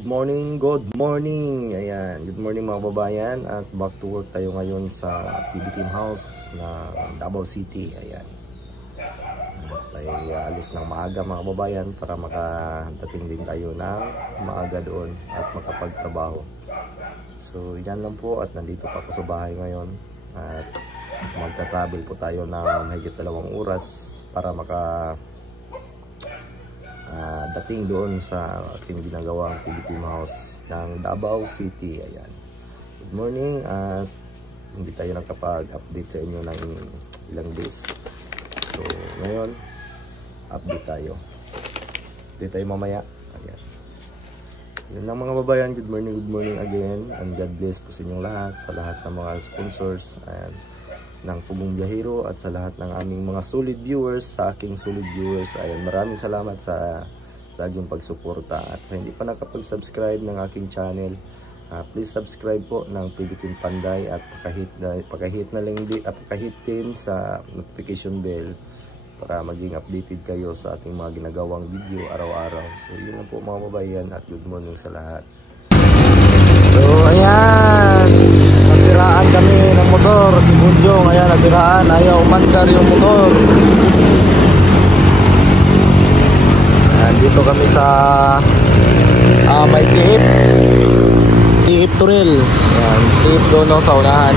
Good morning. Ayan, good morning mga kababayan. At back to work tayo ngayon sa PB Team House na Davao City. Ayan. Ay alis ng maaga mga kababayan para makadating din tayo ng maaga doon at makapagtrabaho. So yan lang po, at nandito pa ako sa bahay ngayon. At magta-travel po tayo ng mahigit 2 oras para dating doon sa ating ginagawang PB Team House ng Davao City. Ayan. Good morning, at hindi tayo nakapag-update sa inyo ng ilang days. So ngayon, update tayo. Update tayo mamaya. Ayan. Yun lang mga babayan. Good morning again, and God bless po sa inyong lahat, sa lahat ng mga sponsors and ng Pugong Biyahero, at sa lahat ng aming mga solid viewers, sa aking solid viewers. Ayan, maraming salamat sa laging pagsuporta, at sa hindi pa nakapag-subscribe ng aking channel, please subscribe po ng PB Team Panday, at pakahit din sa notification bell para maging updated kayo sa ating mga ginagawang video araw-araw. So yun lang po mga babayan, at good morning sa lahat. So ayan, nasiraan kami ng motor. Si Bunjong, ayan, nasiraan, ayaw umandar yung motor. Ayan, dito kami sa may Tiip Turil. Ayan, Tiip doon no, sa unahan.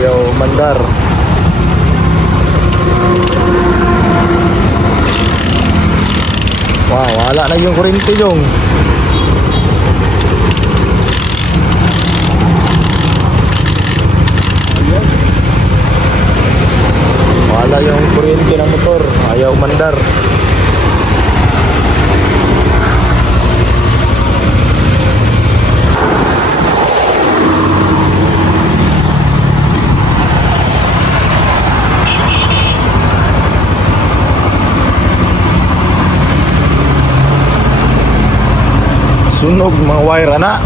Ayaw umandar. Wow, wala na yung kuryente yung. Wala yung kuryente ng motor, ayaw mandar. Sunog mga wire na.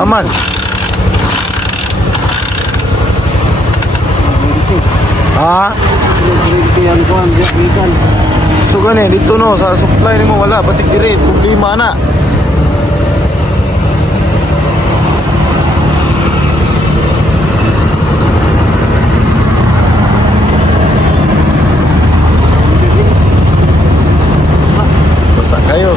Aman. So gani dito no sa supply nimo wala basig dire problema na. Basa kayo.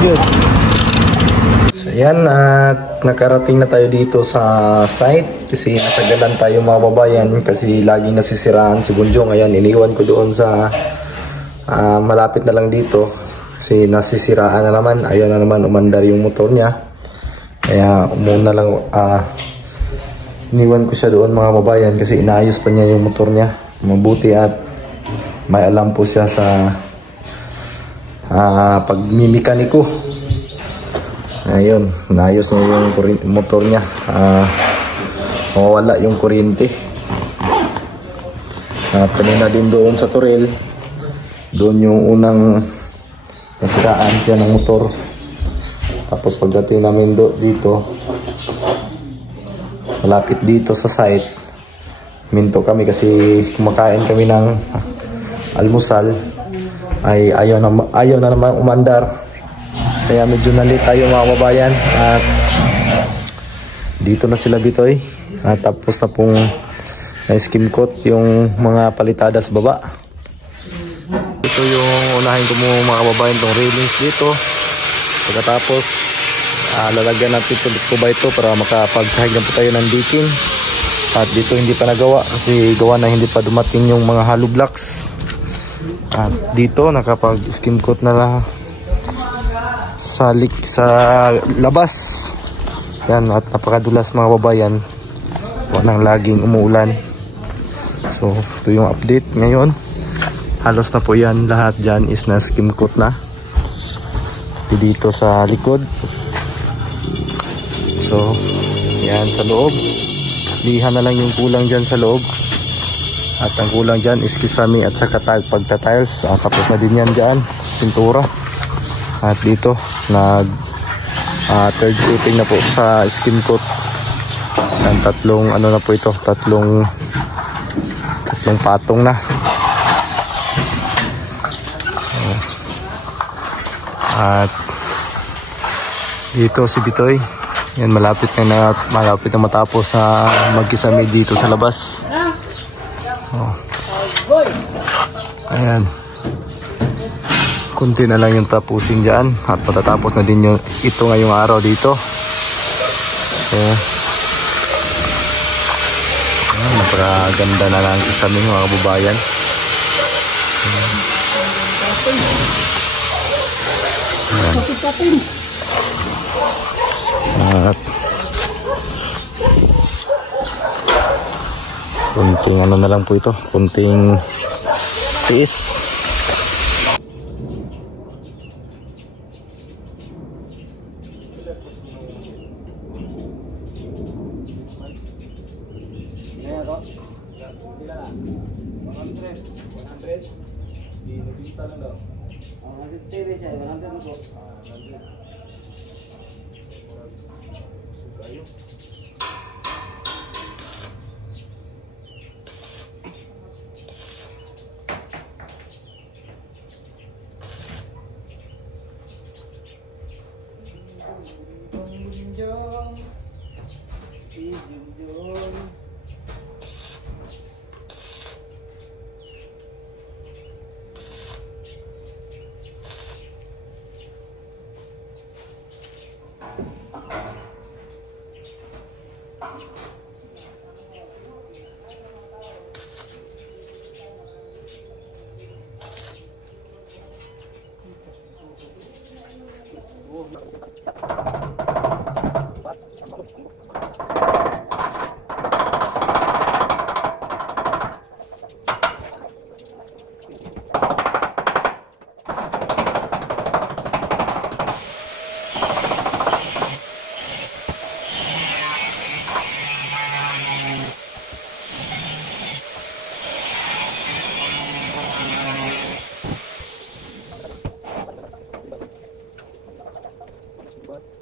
good. So yan, at nakarating na tayo dito sa site kasi natagalan tayo mga babayan kasi laging nasisiraan si Bunjong. Ayan, iniwan ko doon sa malapit na lang dito kasi nasisiraan na naman. Ayaw na naman umandar yung motor niya. Kaya umuna lang iniwan ko siya doon mga babayan kasi inaayos pa niya yung motor niya. Mabuti at may alam po siya sa pagmimikaniko. Ayun, naayos niya yung motor niya. Mawala yung kuryente. At kanina din doon sa Toril, doon yung unang nasiraan siya ng motor. Tapos pagdating namin dito, malapit dito sa site, minto kami kasi kumakain kami ng almusal. Ay ayaw na naman umandar. Kaya medyo nalit tayo mga kababayan. At dito na sila Bitoy. At tapos na pong na-skim coat yung mga palitada sa baba. Ito yung unahin ko mga kababayan, itong railings dito. Pagkatapos lalagyan natin ito ba ito para makapagsahig na po tayo ng decking. At dito hindi pa nagawa kasi gawa na hindi pa dumating yung mga hollow blocks. At dito nakapag-skim coat na lang sa labas. Yan, at napakadulas mga babayan. Walang laging umuulan. So ito yung update ngayon. Halos na po yan, lahat dyan is na skim coat na. Dito sa likod. So yan sa loob, lihan na lang yung kulang dyan sa loob. At ang kulang dyan is kisame at saka pagta-tiles. Tapos na din yan dyan, pintura. At dito third coating na po sa skim coat. Yan, tatlong ano na po ito, tatlong patong na. At dito si Bitoy, yan malapit na matapos sa magkisame dito sa labas. Ayan, kunti na lang yung tapusin dyan at matatapos na din ito ngayong araw dito. So napakaganda na lang kisame mga kababayan. At kunting ano na lang po ito, kunting tiis. But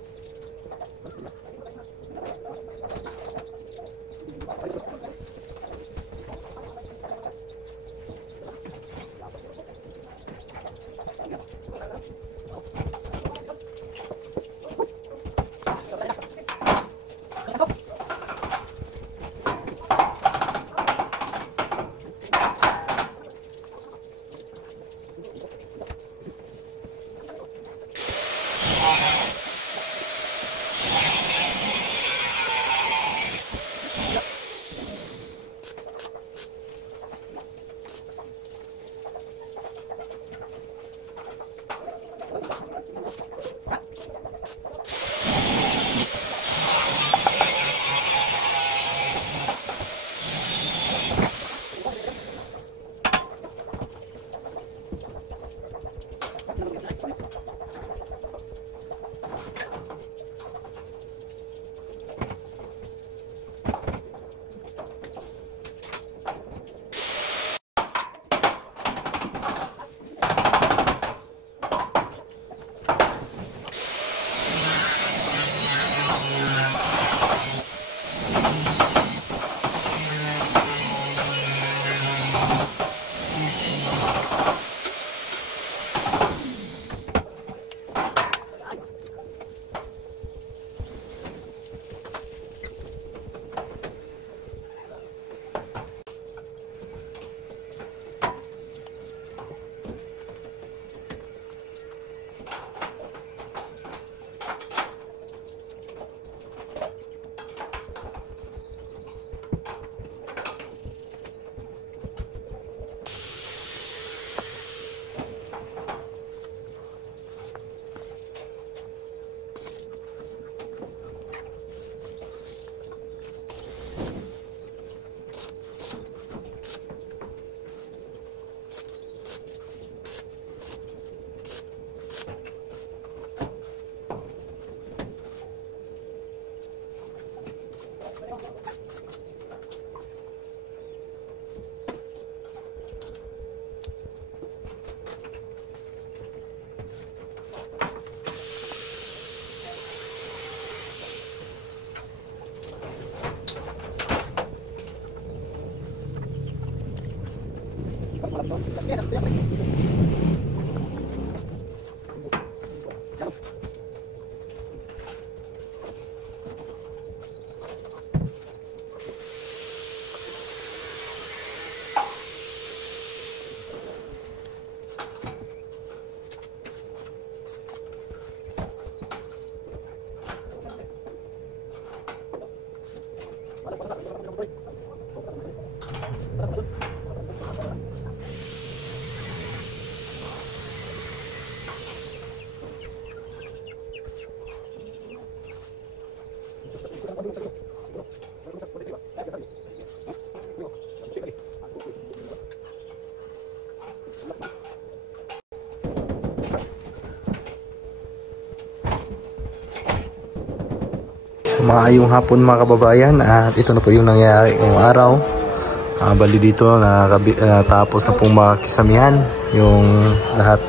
Maayong hapon mga kababayan, at ito na po yung nangyari ngayong araw. Bali dito tapos na pong makisamihan yung lahat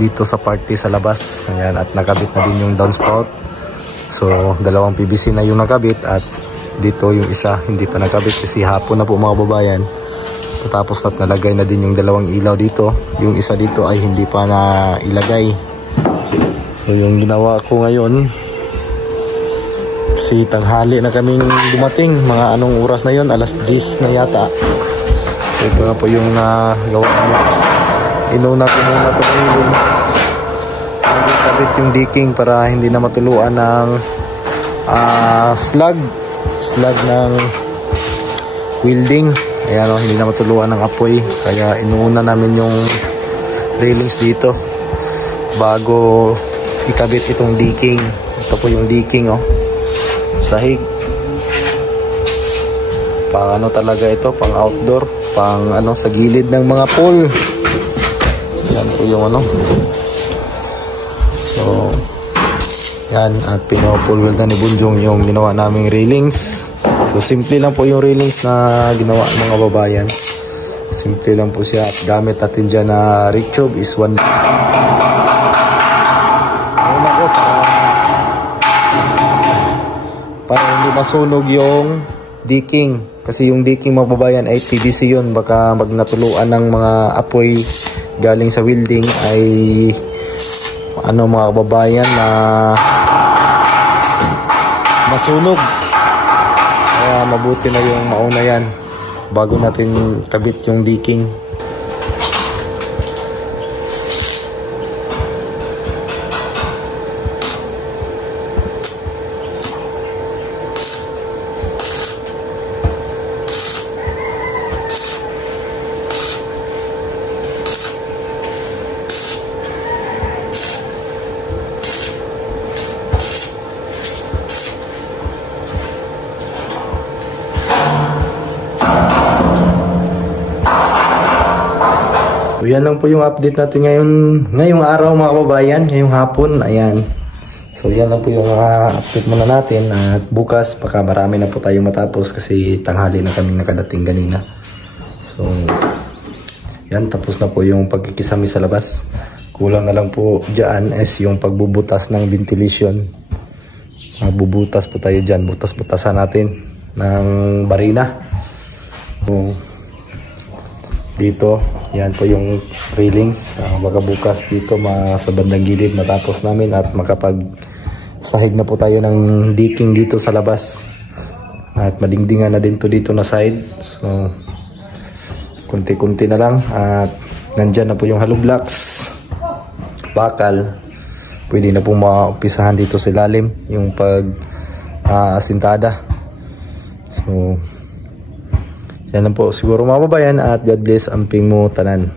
dito sa party sa labas. Ayan, at nakabit na din yung downspout. So dalawang PVC na yung nakabit, at dito yung isa hindi pa nakabit kasi hapon na po mga kababayan. Tapos at nalagay na din yung dalawang ilaw dito. Yung isa dito ay hindi pa na ilagay. So yung ginawa ko ngayon, si tanghali na kaming dumating, mga anong oras na yon, alas 10 na yata. So ito na po yung gawa niya. Inuna ko muna ito railings, nagkabit yung decking para hindi na matuluan ng slag ng welding. Ayan o, hindi na matuluan ng apoy, kaya inuuna namin yung railings dito bago ikabit itong decking. Ito po yung decking o, sahig. Pang ano talaga ito, pang outdoor, pang ano sa gilid ng mga pool. Yan po yung ano. So yan, at pinopulweld na ni Bunjong yung ginawa naming railings. So simple lang po yung railings na ginawa ng mga babayan. Simple lang po siya, at gamit natin dyan na Richob is 1. Para hindi masunog yung decking, kasi yung decking mga babayan ay PVC yun. Baka magnatuluan ng mga apoy galing sa welding ay ano mga babayan na masunog. Kaya mabuti na yung mauna yan bago natin kabit yung decking. yan lang po yung update natin ngayong araw mga kababayan, ngayong hapon. Ayan. So yan lang po yung update muna natin. At bukas baka marami na po tayo matapos kasi tanghali na kami nakadating kanina. So yan, tapos na po yung pagkikisami sa labas. Kulang na lang po dyan is yung pagbubutas ng ventilation. Magbubutas po tayo dyan. Butas-butasan natin ng barina. So dito, yan po yung railings. Baka bukas dito sa bandang gilid matapos namin at makapag-sahig na po tayo ng decking dito sa labas. At madingdingan na din to dito na side. So, kunti-kunti na lang. At nandyan na po yung hollow blocks. Bakal. Pwede na po maumpisahan dito sa ilalim yung asintada. So, yan lang po siguro mga kababayan at God bless amping mo tanan.